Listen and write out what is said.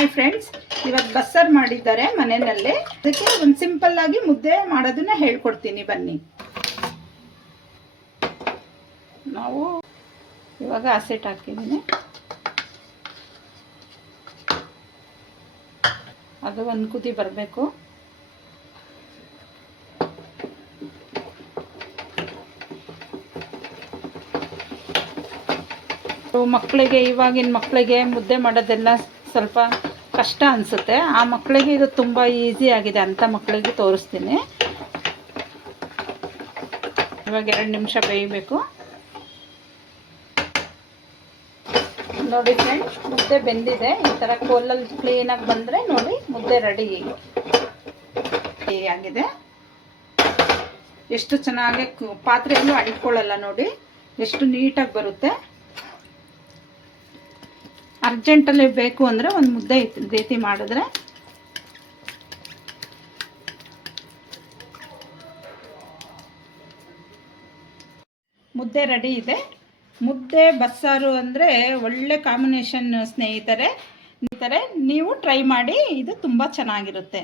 Hi friends, ಇವತ್ತು ಬಸ್ಸಾರು ಮಾಡಿದ್ದಾರೆ ಮನೆಯಲ್ಲಿ. ಅದಕ್ಕೆ ಒಂದು ಸಿಂಪಲ್ ಆಗಿ ಮುದ್ದೆ ಮಾಡೋದನ್ನ ಹೇಳ್ಕೊಡ್ತೀನಿ ಬನ್ನಿ. ನಾವು ಇವಾಗ ಹಸಿಟ್ಟು ಹಾಕಿದ್ದೀನಿ, ಅದು ಒಂದು ಕುದಿ ಬರಬೇಕು. ಮಕ್ಕಳಿಗೆ, ಇವಾಗಿನ ಮಕ್ಕಳಿಗೆ ಮುದ್ದೆ ಮಾಡೋದೆಲ್ಲ ಸ್ವಲ್ಪ ಕಷ್ಟ ಅನಿಸುತ್ತೆ. ಆ ಮಕ್ಕಳಿಗೆ ಇದು ತುಂಬ ಈಸಿ ಆಗಿದೆ ಅಂತ ಮಕ್ಕಳಿಗೆ ತೋರಿಸ್ತೀನಿ. ಇವಾಗ 2 ನಿಮಿಷ ಬೇಯಬೇಕು. ನೋಡಿ ಫ್ರೆಂಡ್ಸ್, ಮುದ್ದೆ ಬೆಂದಿದೆ. ಈ ಥರ ಕೋಲಲ್ಲಿ ಕ್ಲೀನಾಗಿ ಬಂದರೆ ನೋಡಿ ಮುದ್ದೆ ರೆಡಿ ಆಗಿದೆ. ಎಷ್ಟು ಚೆನ್ನಾಗಿ ಪಾತ್ರೆಯಲ್ಲೂ ಅಂಟ್ಕೊಳ್ಳಲ್ಲ ನೋಡಿ, ಎಷ್ಟು ನೀಟಾಗಿ ಬರುತ್ತೆ. ಅರ್ಜೆಂಟಲ್ಲಿ ಬೇಕು ಅಂದರೆ ಒಂದು ಮುದ್ದೆ ರೀತಿ ಮಾಡಿದ್ರೆ ಮುದ್ದೆ ರೆಡಿ ಇದೆ. ಮುದ್ದೆ ಬಸ್ಸಾರು ಅಂದರೆ ಒಳ್ಳೆ ಕಾಂಬಿನೇಷನ್ ಸ್ನೇಹಿತರೆ. ನೀವು ಟ್ರೈ ಮಾಡಿ, ಇದು ತುಂಬ ಚೆನ್ನಾಗಿರುತ್ತೆ.